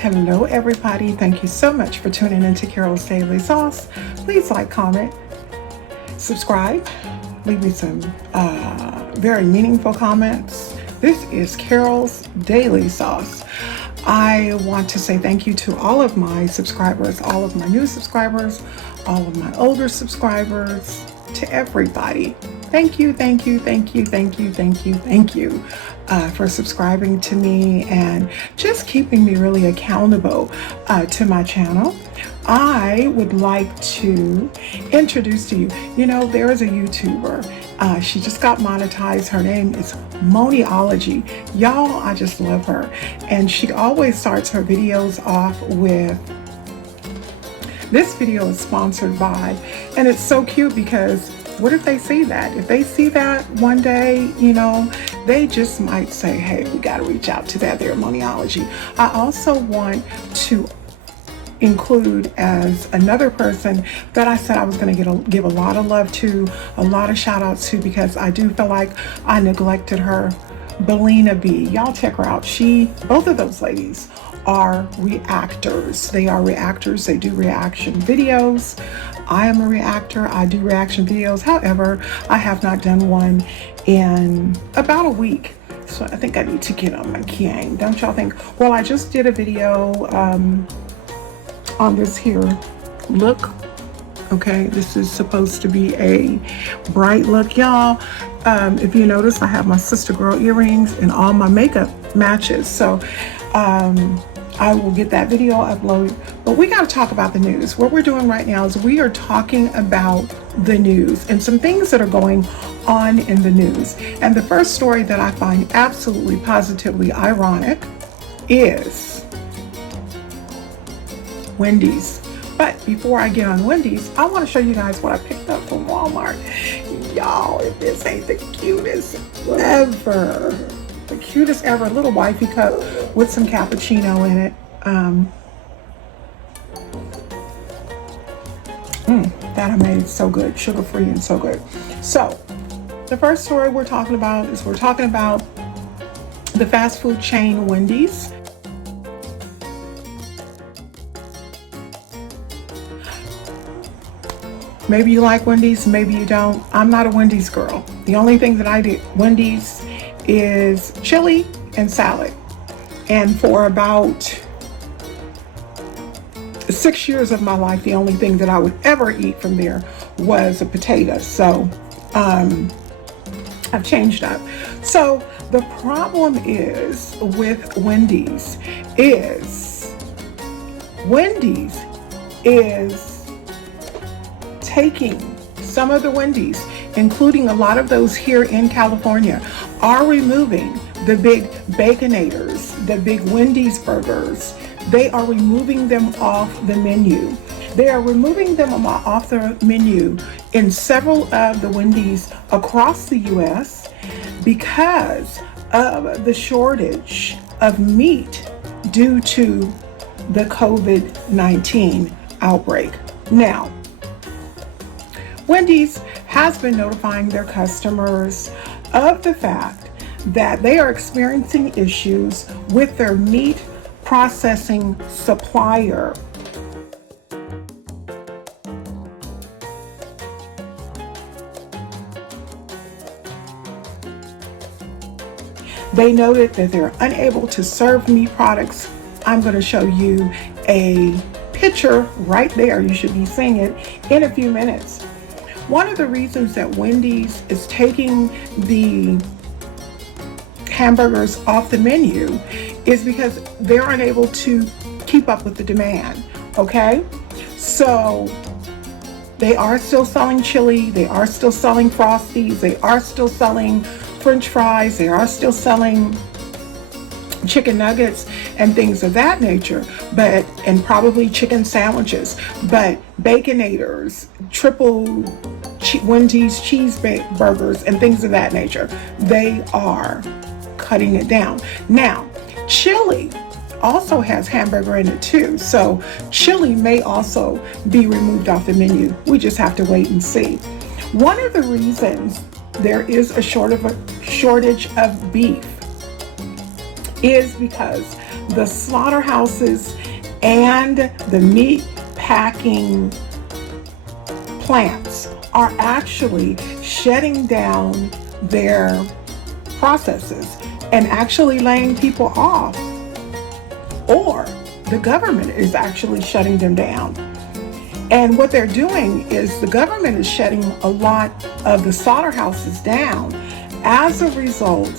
Hello everybody, thank you so much for tuning into Carol's Daily Sauce. Please like, comment, subscribe, leave me some very meaningful comments. This is Carol's Daily Sauce. I want to say thank you to all of my subscribers, all of my new subscribers, all of my older subscribers, to everybody. Thank you, thank you, thank you, thank you, thank you, thank you for subscribing to me and just keeping me really accountable to my channel. I would like to introduce to you, there is a YouTuber. She just got monetized. Her name is Moniology. Y'all, I just love her. And she always starts her videos off with, this video is sponsored by, and it's so cute because what if they see that? If they see that one day, they just might say, hey, we got to reach out to that there Moniology. I also want to include as another person that I said I was going to give a lot of love to, a lot of shout outs to, because I do feel like I neglected her. Belina B. Y'all check her out. Both of those ladies are reactors. They are reactors. They do reaction videos. I am a reactor. I do reaction videos. However, I have not done one in about a week. So I think I need to get on my game. Don't y'all think? Well, I just did a video on this here look. Okay, this is supposed to be a bright look, y'all. If you notice, I have my sister girl earrings and all my makeup matches. So I will get that video uploaded. But we got to talk about the news. What we're doing right now is we are talking about the news and some things that are going on in the news. And the first story that I find absolutely positively ironic is Wendy's. But before I get on Wendy's, I want to show you guys what I picked up from Walmart. Y'all, if this ain't the cutest ever. The cutest ever. A little wifey cup with some cappuccino in it. That I made so good. Sugar-free and so good. So, the first story we're talking about is the fast food chain Wendy's. Maybe you like Wendy's, maybe you don't. I'm not a Wendy's girl. The only thing that I do Wendy's is chili and salad. And for about 6 years of my life, the only thing that I would ever eat from there was a potato. So I've changed up. So the problem is with Wendy's is taking some of the Wendy's, including a lot of those here in California, are removing the big Baconators, the big Wendy's burgers. They are removing them off the menu. They are removing them off the menu in several of the Wendy's across the U.S. because of the shortage of meat due to the COVID-19 outbreak. Now, Wendy's has been notifying their customers of the fact that they are experiencing issues with their meat processing supplier. They noted that they're unable to serve meat products. I'm going to show you a picture right there. You should be seeing it in a few minutes. One of the reasons that Wendy's is taking the hamburgers off the menu is because they're unable to keep up with the demand, okay? So they are still selling chili, they are still selling Frosties, they are still selling French fries, they are still selling chicken nuggets and things of that nature, and probably chicken sandwiches, but Baconators, triple Wendy's cheeseburgers and things of that nature, they are cutting it down. Now, chili also has hamburger in it too, so chili may also be removed off the menu. We just have to wait and see. One of the reasons there is a shortage of beef is because the slaughterhouses and the meat packing plants are actually shutting down their processes and actually laying people off, or the government is actually shutting them down. And what they're doing is the government is shutting a lot of the slaughterhouses down as a result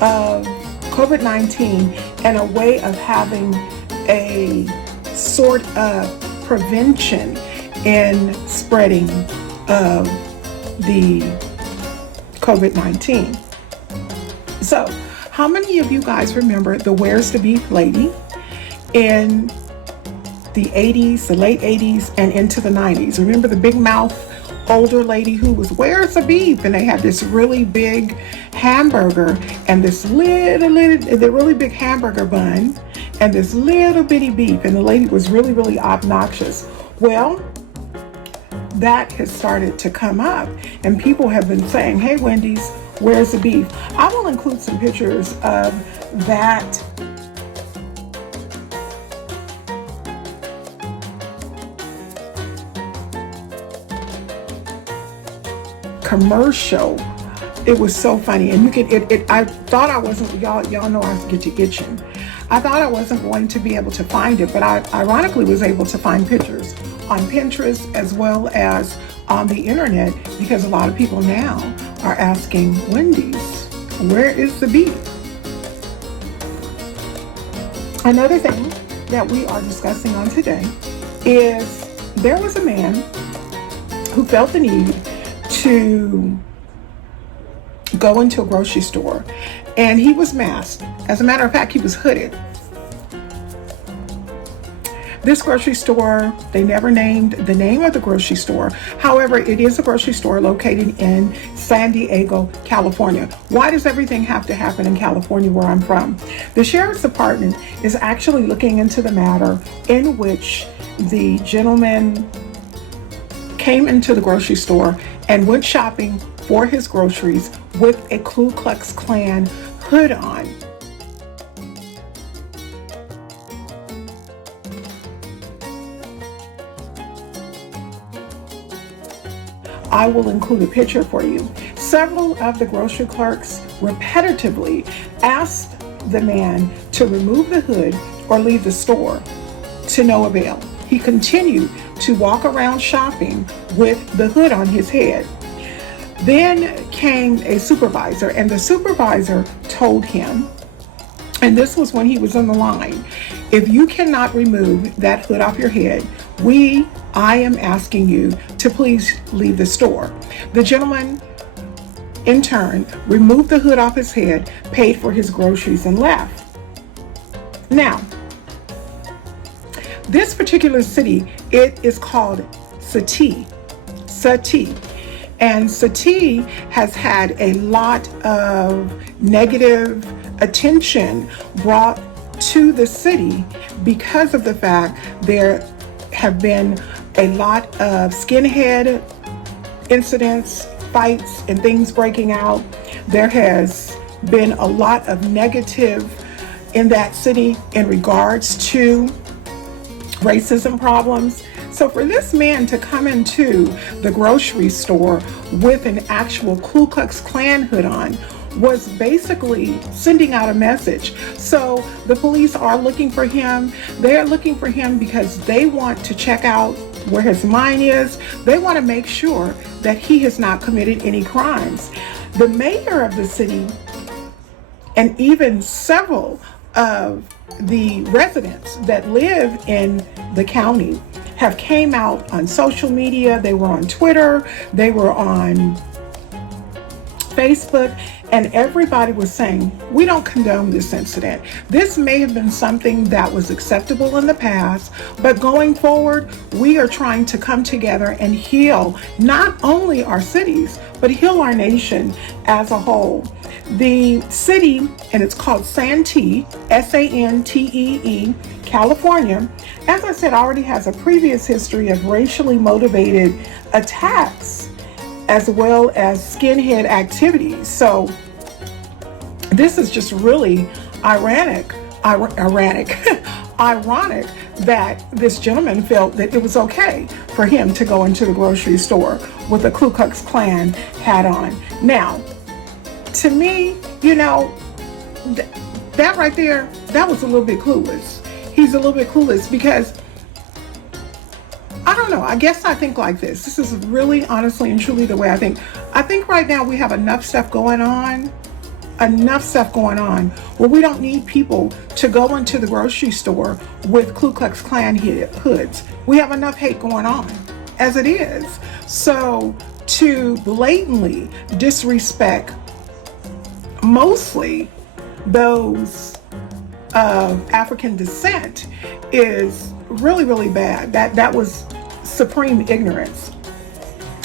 of COVID-19 and a way of having a sort of prevention in spreading of the COVID-19. So, how many of you guys remember the Where's the Beef lady in the 80s, the late 80s, and into the 90s? Remember the big mouth older lady who was, where's the beef? And they had this really big hamburger and this the really big hamburger bun and this little bitty beef. And the lady was really, really obnoxious. Well, that has started to come up and people have been saying, hey, Wendy's, where's the beef? I will include some pictures of that commercial. It was so funny, and you can. I thought I wasn't. Y'all know I get you itching. I thought I wasn't going to be able to find it, but I ironically was able to find pictures on Pinterest as well as on the internet, because a lot of people now are asking Wendy's, where is the beef? Another thing that we are discussing on today is there was a man who felt the need to go into a grocery store, and he was masked. As a matter of fact, he was hooded. This grocery store, they never named the name of the grocery store. However, it is a grocery store located in San Diego, California. Why does everything have to happen in California, where I'm from? The sheriff's department is actually looking into the matter in which the gentleman came into the grocery store and went shopping for his groceries with a Ku Klux Klan hood on. I will include a picture for you. Several of the grocery clerks repetitively asked the man to remove the hood or leave the store, to no avail. He continued to walk around shopping with the hood on his head. Then came a supervisor, and the supervisor told him, and this was when he was on the line, if you cannot remove that hood off your head, I am asking you to please leave the store. The gentleman, in turn, removed the hood off his head, paid for his groceries, and left. Now, this particular city, it is called Sati. And Sati has had a lot of negative attention brought to the city because of the fact there have been a lot of skinhead incidents, fights, and things breaking out. There has been a lot of negative in that city in regards to racism problems. So for this man to come into the grocery store with an actual Ku Klux Klan hood on was basically sending out a message. So the police are looking for him. They're looking for him because they want to check out where his mind is. They want to make sure that he has not committed any crimes. The mayor of the city and even several of the residents that live in the county have came out on social media. They were on Twitter, they were on Facebook, and everybody was saying, we don't condone this incident. This may have been something that was acceptable in the past, but going forward, we are trying to come together and heal not only our cities, but heal our nation as a whole. The city, and it's called Santee, Santee, California, as I said, already has a previous history of racially motivated attacks as well as skinhead activities. So this is just really ironic ironic, ironic that this gentleman felt that it was okay for him to go into the grocery store with a Ku Klux Klan hat on. Now, to me, you know, that right there, that was a little bit clueless. He's a little bit clueless because, I don't know, I guess I think like this. This is really, honestly and truly the way I think. I think right now we have enough stuff going on where we don't need people to go into the grocery store with Ku Klux Klan hoods. We have enough hate going on as it is. So to blatantly disrespect mostly those of African descent is really, really bad. That was supreme ignorance.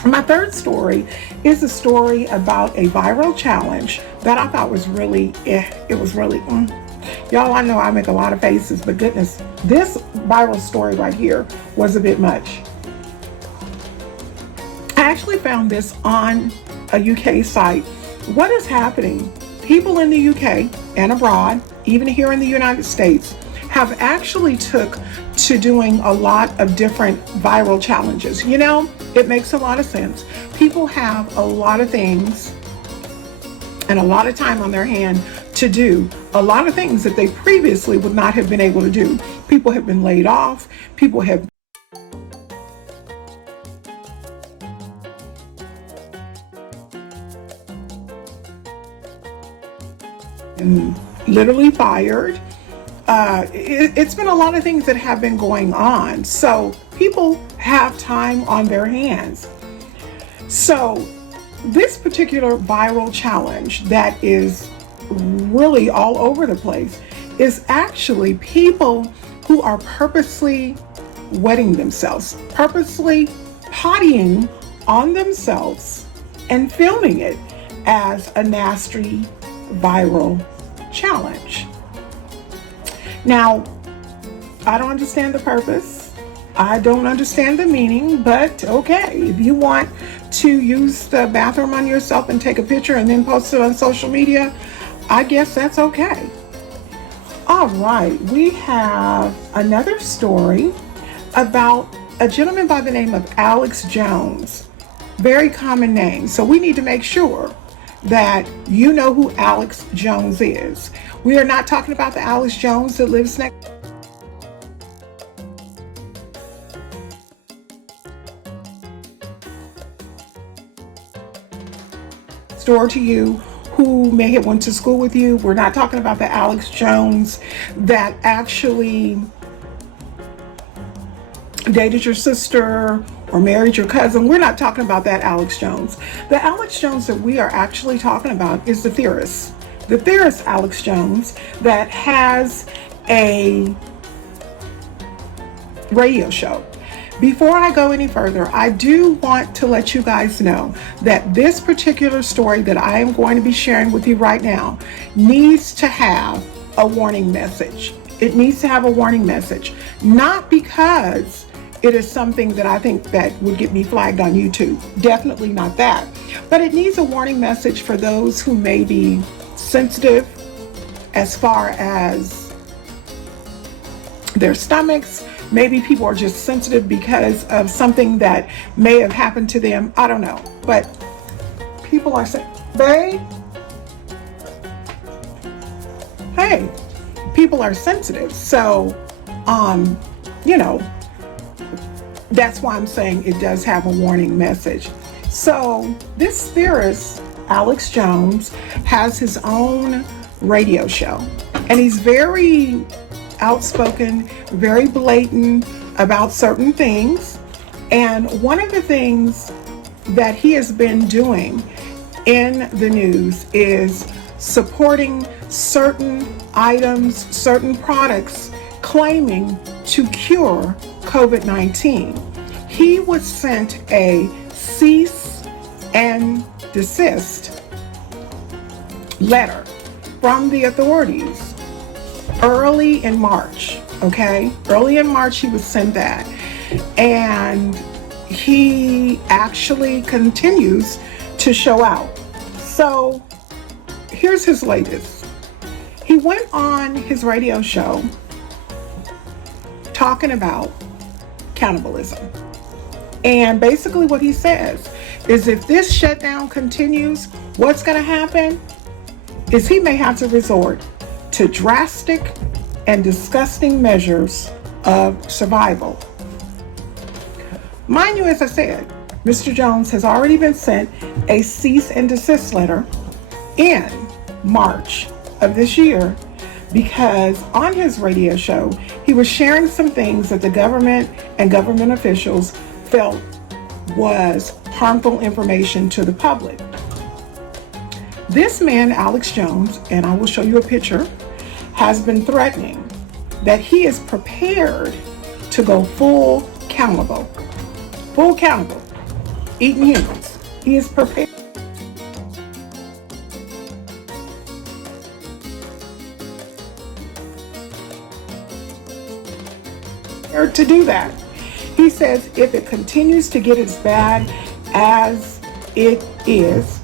My third story is a story about a viral challenge that I thought was really, it was really, y'all, I know I make a lot of faces, but goodness, this viral story right here was a bit much. I actually found this on a UK site. What is happening? People in the UK and abroad, even here in the United States, have actually took to doing a lot of different viral challenges. You know, it makes a lot of sense. People have a lot of things and a lot of time on their hand to do a lot of things that they previously would not have been able to do. People have been laid off. People have been literally fired. It's been a lot of things that have been going on. So people have time on their hands. So this particular viral challenge that is really all over the place is actually people who are purposely wetting themselves, purposely pottying on themselves and filming it as a nasty viral challenge. Now, I don't understand the purpose. I don't understand the meaning, but okay, if you want to use the bathroom on yourself and take a picture and then post it on social media, I guess that's okay. All right, we have another story about a gentleman by the name of Alex Jones. Very common name, so we need to make sure that you know who Alex Jones is. We are not talking about the Alex Jones that lives next door to you, who may have went to school with you. We're not talking about the Alex Jones that actually dated your sister or married your cousin. We're not talking about that Alex Jones. The Alex Jones that we are actually talking about is the theorist. The theorist Alex Jones that has a radio show. Before I go any further, I do want to let you guys know that this particular story that I am going to be sharing with you right now needs to have a warning message. It needs to have a warning message, not because it is something that I think that would get me flagged on YouTube. Definitely not that. But it needs a warning message for those who may be sensitive as far as their stomachs. Maybe people are just sensitive because of something that may have happened to them. I don't know. But people are saying, babe, hey, people are sensitive. So, you know, that's why I'm saying it does have a warning message. So this theorist, Alex Jones, has his own radio show, and he's very outspoken, very blatant about certain things. And one of the things that he has been doing in the news is supporting certain items, certain products, claiming to cure COVID-19. He was sent a cease and desist letter from the authorities early in March, okay? Early in March, he was sent that. And he actually continues to show out. So here's his latest. He went on his radio show talking about cannibalism. And basically what he says is if this shutdown continues, what's going to happen is he may have to resort to drastic and disgusting measures of survival. Mind you, as I said, Mr. Jones has already been sent a cease and desist letter in March of this year because on his radio show, he was sharing some things that the government and government officials felt was harmful information to the public. This man, Alex Jones, and I will show you a picture, has been threatening that he is prepared to go full cannibal, eating humans. He is prepared to do that. He says if it continues to get as bad as it is,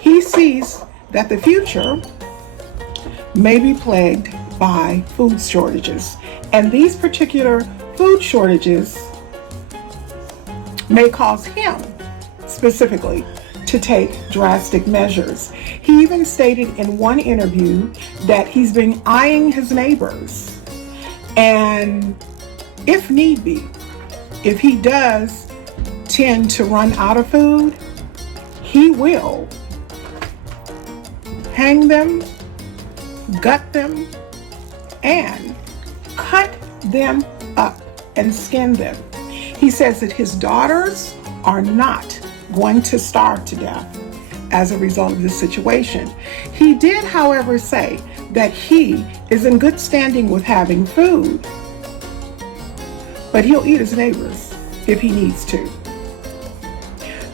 he sees that the future may be plagued by food shortages. And these particular food shortages may cause him specifically to take drastic measures. He even stated in one interview that he's been eyeing his neighbors, and if need be, if he does tend to run out of food, he will hang them, gut them, and cut them up and skin them. He says that his daughters are not going to starve to death as a result of this situation. He did, however, say that he is in good standing with having food, but he'll eat his neighbors if he needs to.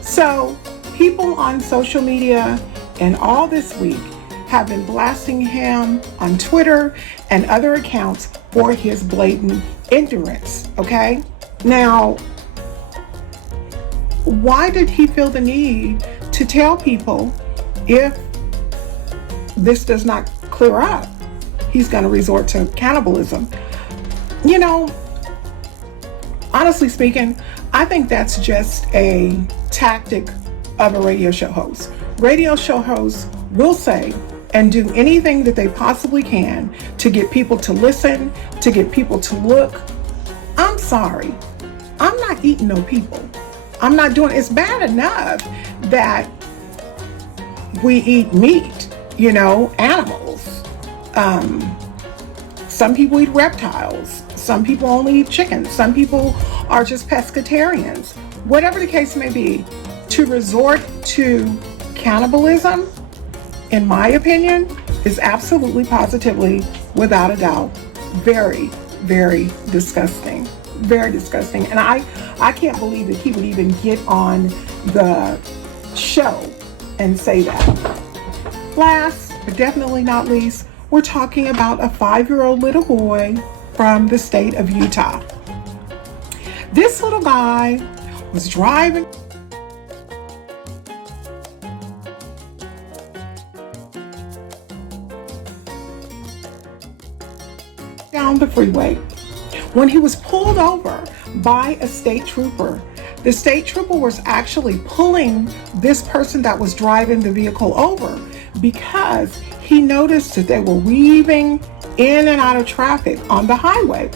So people on social media and all this week have been blasting him on Twitter and other accounts for his blatant ignorance, okay? Now, why did he feel the need to tell people if this does not clear up, he's going to resort to cannibalism? You know, honestly speaking, I think that's just a tactic of a radio show host. Radio show hosts will say and do anything that they possibly can to get people to listen, to get people to look. I'm sorry, I'm not eating no people. I'm not doing, it's bad enough that we eat meat, you know, animals. Some people eat reptiles. Some people only eat chicken. Some people are just pescatarians. Whatever the case may be, to resort to cannibalism, in my opinion, is absolutely, positively, without a doubt, very, very disgusting. Very disgusting. And I can't believe that he would even get on the show and say that. Last, but definitely not least, we're talking about a 5-year-old little boy from the state of Utah. This little guy was driving down the freeway when he was pulled over by a state trooper. The state trooper was actually pulling this person that was driving the vehicle over because he noticed that they were weaving in and out of traffic on the highway.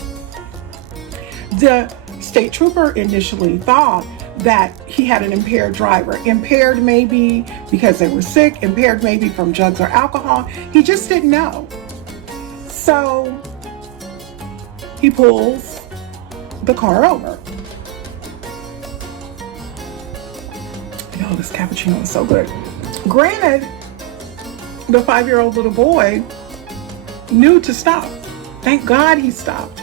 The state trooper initially thought that he had an impaired driver. Impaired maybe because they were sick, impaired maybe from drugs or alcohol. He just didn't know. So he pulls the car over. Yo, this cappuccino is so good. Granted, the 5-year-old little boy knew to stop. Thank God he stopped.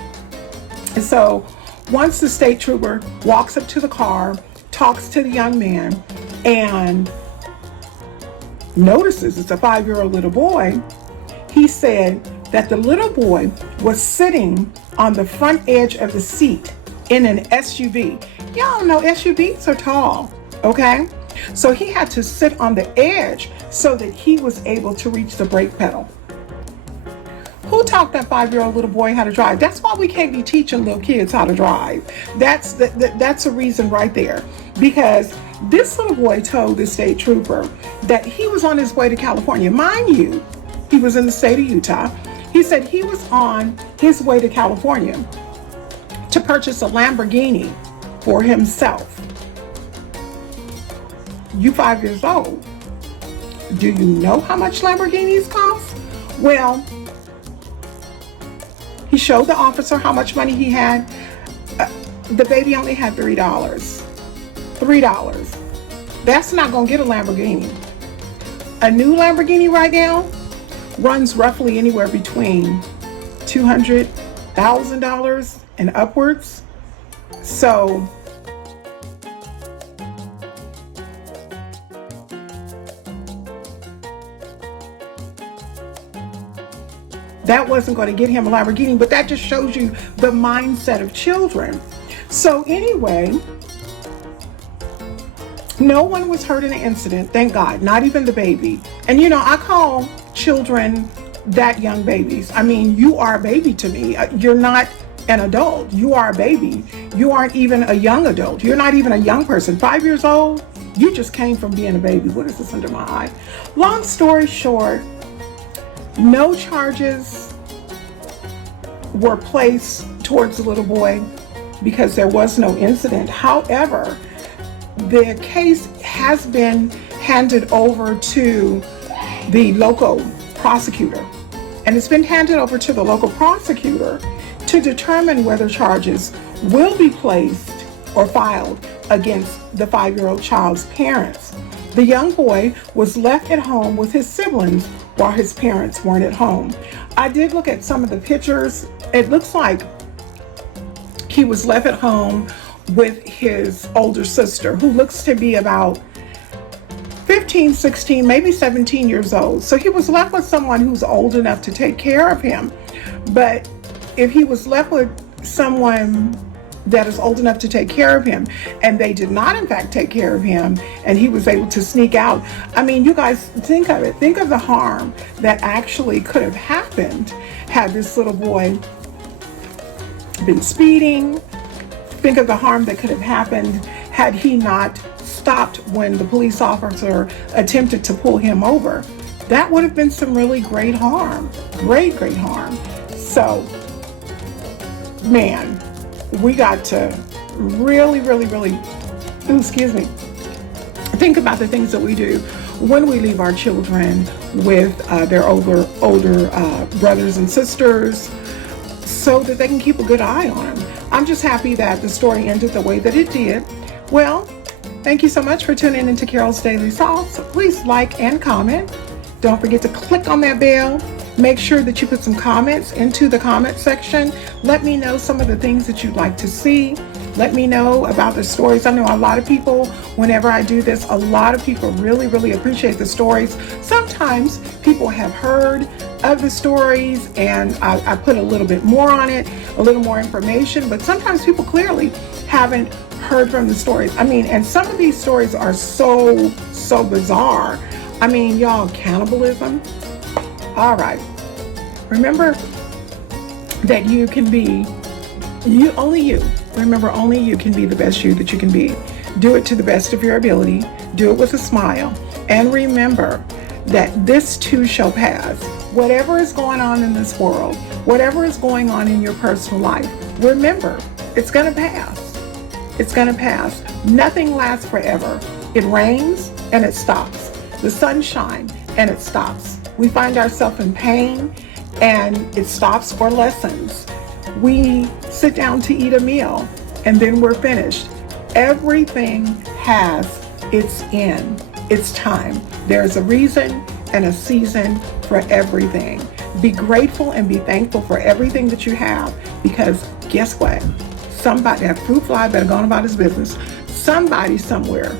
And so once the state trooper walks up to the car, talks to the young man, and notices it's a 5-year-old little boy, he said that the little boy was sitting on the front edge of the seat in an SUV. Y'all know SUVs are tall, okay? So he had to sit on the edge so that he was able to reach the brake pedal. Who taught that 5-year-old little boy how to drive? That's why we can't be teaching little kids how to drive. That's a reason right there. Because this little boy told the state trooper that he was on his way to California. Mind you, he was in the state of Utah. He said he was on his way to California to purchase a Lamborghini for himself. You 5 years old. Do you know how much Lamborghinis cost? Well, he showed the officer how much money he had. The baby only had $3. $3. That's not going to get a Lamborghini. A new Lamborghini right now runs roughly anywhere between $200,000 and upwards. So that wasn't going to get him a Lamborghini, but that just shows you the mindset of children. So anyway, no one was hurt in the incident, thank God, not even the baby. And you know, I call children that young babies. I mean, you are a baby to me. You're not an adult. You are a baby. You aren't even a young adult. You're not even a young person. 5 years old, you just came from being a baby. What is this under my eye? Long story short, no charges were placed towards the little boy because there was no incident. However, the case has been handed over to the local prosecutor, and it's been handed over to the local prosecutor to determine whether charges will be placed or filed against the 5-year-old child's parents. The young boy was left at home with his siblings while his parents weren't at home. I did look at some of the pictures. It looks like he was left at home with his older sister, who looks to be about 15, 16, maybe 17 years old. So he was left with someone who's old enough to take care of him. But if he was left with someone that is old enough to take care of him, and they did not in fact take care of him, and he was able to sneak out, I mean, you guys think of it. Think of the harm that actually could have happened had this little boy been speeding. Think of the harm that could have happened had he not stopped when the police officer attempted to pull him over. That would have been some really great harm. Great harm. So, man, we got to really think about the things that we do when we leave our children with their older brothers and sisters, so that they can keep a good eye on them. I'm just happy that the story ended the way that it did. Well, thank you so much for tuning into Carol's Daily Sauce. Please like and comment. Don't forget to click on that bell. Make sure that you put some comments into the comment section. Let me know some of the things that you'd like to see. Let me know about the stories. I know a lot of people, whenever I do this, a lot of people really appreciate the stories. Sometimes people have heard of the stories and I put a little bit more on it, a little more information, but sometimes people clearly haven't heard from the stories. I mean, and some of these stories are so bizarre. I mean, y'all, cannibalism. All right. Remember that you can be only you. Remember, only you can be the best you that you can be. Do it to the best of your ability. Do it with a smile. And remember that this too shall pass. Whatever is going on in this world, whatever is going on in your personal life, remember, it's going to pass. It's going to pass. Nothing lasts forever. It rains and it stops. The sun shines and it stops. We find ourselves in pain and it stops or lessens. We sit down to eat a meal and then we're finished. Everything has its end, its time. There's a reason and a season for everything. Be grateful and be thankful for everything that you have, because guess what? Somebody, that fruit fly better go on about his business. Somebody somewhere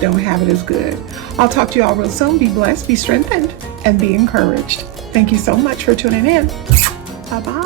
don't have it as good. I'll talk to you all real soon. Be blessed, be strengthened, and be encouraged. Thank you so much for tuning in. Bye-bye.